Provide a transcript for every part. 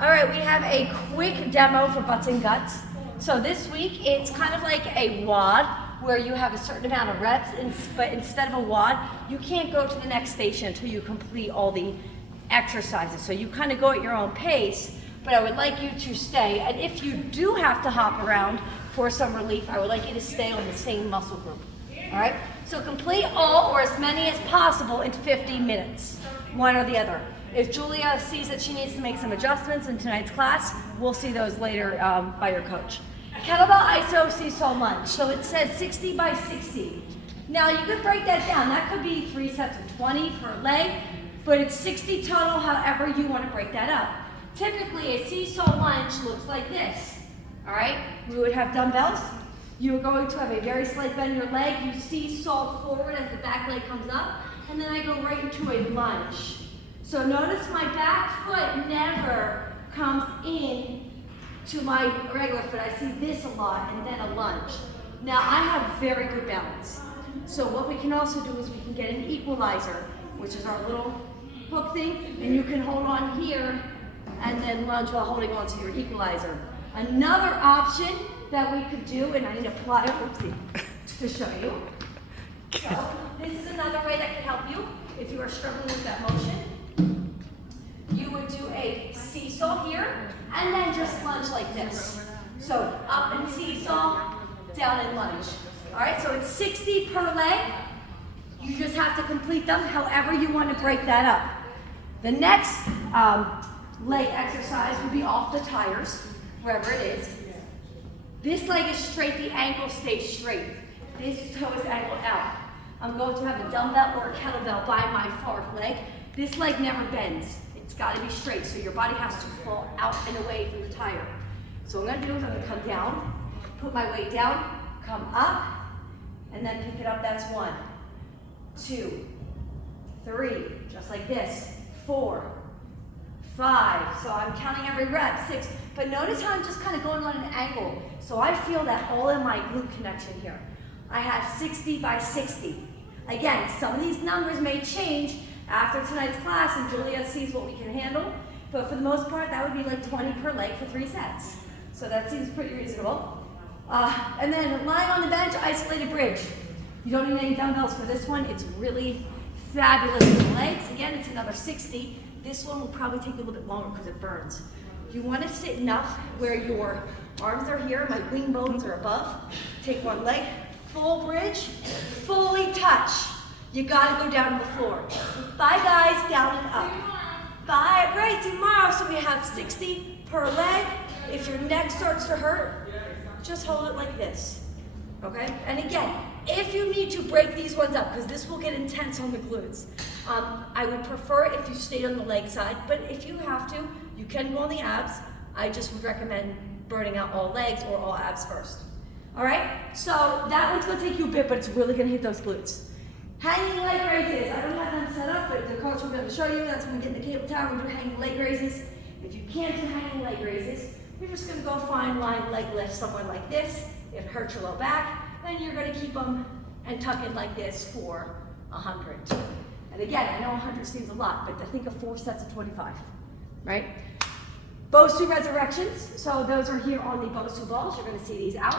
All right, we have a quick demo for butts and guts. So this week, it's kind of like a WOD where you have a certain amount of reps, but instead of a WOD, you can't go to the next station until you complete all the exercises. So you kind of go at your own pace, but I would like you to stay. And if you do have to hop around for some relief, I would like you to stay on the same muscle group. All right, so complete all or as many as possible in 50 minutes, one or the other. If Julia sees that she needs to make some adjustments in tonight's class, we'll see those later by your coach. Kettlebell iso seesaw lunge. So it says 60 by 60. Now you could break that down. That could be 3 sets of 20 per leg, but it's 60 total however you want to break that up. Typically a seesaw lunge looks like this. All right, we would have dumbbells. You're going to have a very slight bend in your leg. You seesaw forward as the back leg comes up, and then I go right into a lunge. So notice my back foot never comes in to my regular foot. I see this a lot and then a lunge. Now I have very good balance. So what we can also do is we can get an equalizer, which is our little hook thing, and you can hold on here and then lunge while holding on to your equalizer. Another option that we could do, and I need a plier, to show you. So this is another way that can help you if you are struggling with that motion. You would do a seesaw here, and then just lunge like this. So up and seesaw, down and lunge. All right, so it's 60 per leg. You just have to complete them however you want to break that up. The next leg exercise would be off the tires, wherever it is. This leg is straight, the ankle stays straight. This toe is angled out. I'm going to have a dumbbell or a kettlebell by my far leg. This leg never bends. It's got to be straight, so your body has to fall out and away from the tire. So what I'm going to do is I'm going to come down, put my weight down, come up, and then pick it up. That's 1, 2, 3, just like this, 4, 5. So I'm counting every rep, 6. But notice how I'm just kind of going on an angle. So I feel that all in my glute connection here. I have 60 by 60. Again, some of these numbers may change after tonight's class and Julia sees what we can handle, but for the most part, that would be like 20 per leg for 3 sets. So that seems pretty reasonable. And then lying on the bench, isolated bridge. You don't need any dumbbells for this one. It's really fabulous for the legs. Again, it's another 60. This one will probably take a little bit longer because it burns. You want to sit enough where your arms are here, my wing bones are above. Take one leg, full bridge, fully touch. You gotta go down to the floor. Bye guys, down and up. Bye, right, tomorrow. So we have 60 per leg. If your neck starts to hurt, just hold it like this, okay? And again, if you need to break these ones up, because this will get intense on the glutes, I would prefer if you stayed on the leg side, but if you have to, you can go on the abs. I just would recommend burning out all legs or all abs first. All right, so that one's gonna take you a bit, but it's really gonna hit those glutes. Hanging leg raises. I don't have them set up, but the coach will be able to show you. That's when we get in the cable tower, we do hanging leg raises. If you can't do hanging leg raises, you're just gonna go find lying leg lifts somewhere like this. If it hurts your low back, then you're gonna keep them and tuck in like this for 100. And again, I know 100 seems a lot, but think of 4 sets of 25, right? Bosu resurrections. So those are here on the Bosu balls. You're gonna see these out.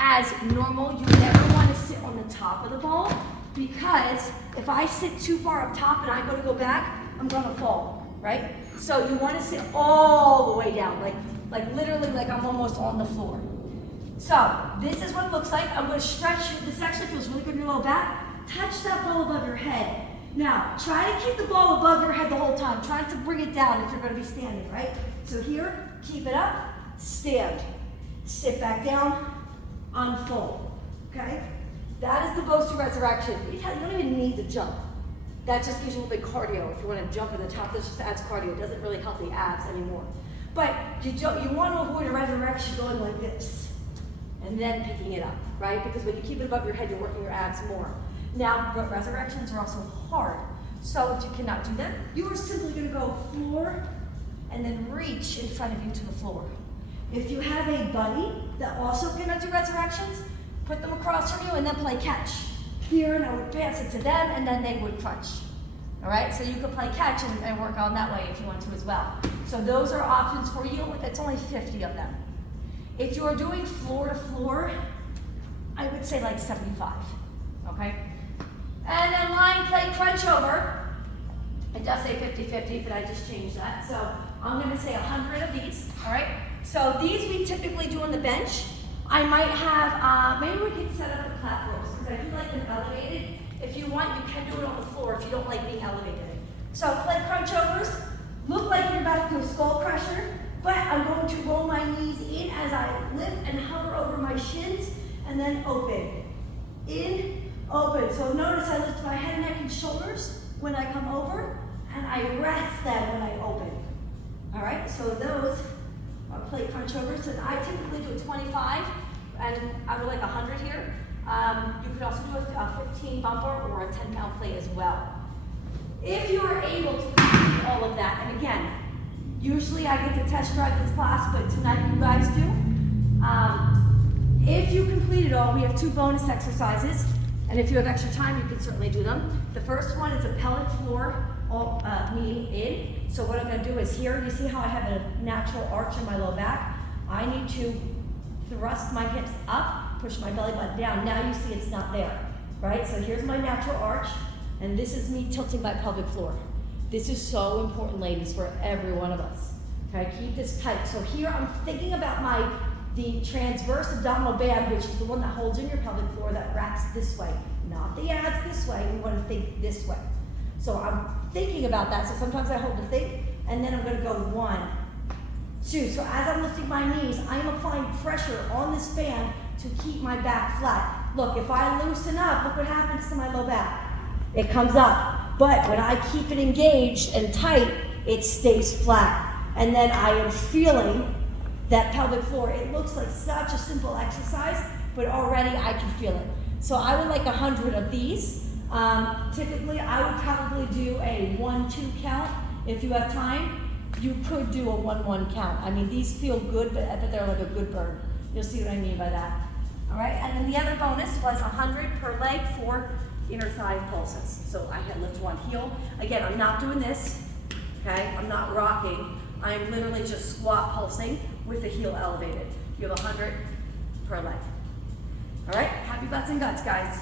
As normal, you never wanna sit on the top of the ball, because if I sit too far up top and I go back, I'm gonna fall, right? So you wanna sit all the way down, like literally like I'm almost on the floor. So this is what it looks like. I'm gonna stretch, this actually feels really good in your low back. Touch that ball above your head. Now, try to keep the ball above your head the whole time. Try to bring it down if you're gonna be standing, right? So here, keep it up, stand. Sit back down, unfold, okay? That is the Bosu resurrection. You don't even need to jump. That just gives you a little bit of cardio. If you want to jump at the top, this just adds cardio. It doesn't really help the abs anymore. But you want to avoid a resurrection going like this and then picking it up, right? Because when you keep it above your head, you're working your abs more. Now, but resurrections are also hard. So if you cannot do them, you are simply going to go floor and then reach in front of you to the floor. If you have a buddy that also cannot do resurrections, put them across from you and then play catch. Here, and I would pass it to them, and then they would crunch. All right, so you could play catch and work on that way if you want to as well. So those are options for you. That's only 50 of them. If you're doing floor to floor, I would say like 75, okay? And then line plate crunch over. It does say 50-50, but I just changed that. So I'm gonna say 100 of these, all right? So these we typically do on the bench. I might have, maybe we can set up the clap ropes because I do like them elevated. If you want, you can do it on the floor if you don't like being elevated. So plate crunch overs, look like you're about to do a skull crusher, but I'm going to roll my knees in as I lift and hover over my shins and then open. In, open. So notice I lift my head, neck, and shoulders when I come over, and I rest them when I open. All right, so those are plate crunch overs, and I typically do a 25, and I would like 100 here. You could also do a 15 bumper or a 10-pound plate as well. If you are able to complete all of that, and again, usually I get to test drive this class, but tonight you guys do. If you complete it all, we have 2 bonus exercises, and if you have extra time, you can certainly do them. The first one is a pelvic floor knee in. So what I'm going to do is here, you see how I have a natural arch in my low back? I need to thrust my hips up, push my belly button down. Now you see it's not there, right? So here's my natural arch, and this is me tilting my pelvic floor. This is so important, ladies, for every one of us. Okay, keep this tight. So here I'm thinking about the transverse abdominal band, which is the one that holds in your pelvic floor that wraps this way, not the abs this way. We want to think this way. So I'm thinking about that. So sometimes I hold the thing, and then I'm going to go 1, 2. So as I'm lifting my knees, I am applying pressure on this band to keep my back flat. Look, if I loosen up, look what happens to my low back. It comes up. But when I keep it engaged and tight, it stays flat. And then I am feeling that pelvic floor. It looks like such a simple exercise, but already I can feel it. So I would like 100 of these. Typically, I would probably do a 1-2 count. If you have time, you could do a 1-1 count. I mean, these feel good, but they're like a good burn. You'll see what I mean by that. All right, and then the other bonus was 100 per leg for inner thigh pulses. So I had lift 1 heel. Again, I'm not doing this, okay? I'm not rocking. I'm literally just squat pulsing with the heel elevated. You have 100 per leg. All right, happy butts and guts, guys.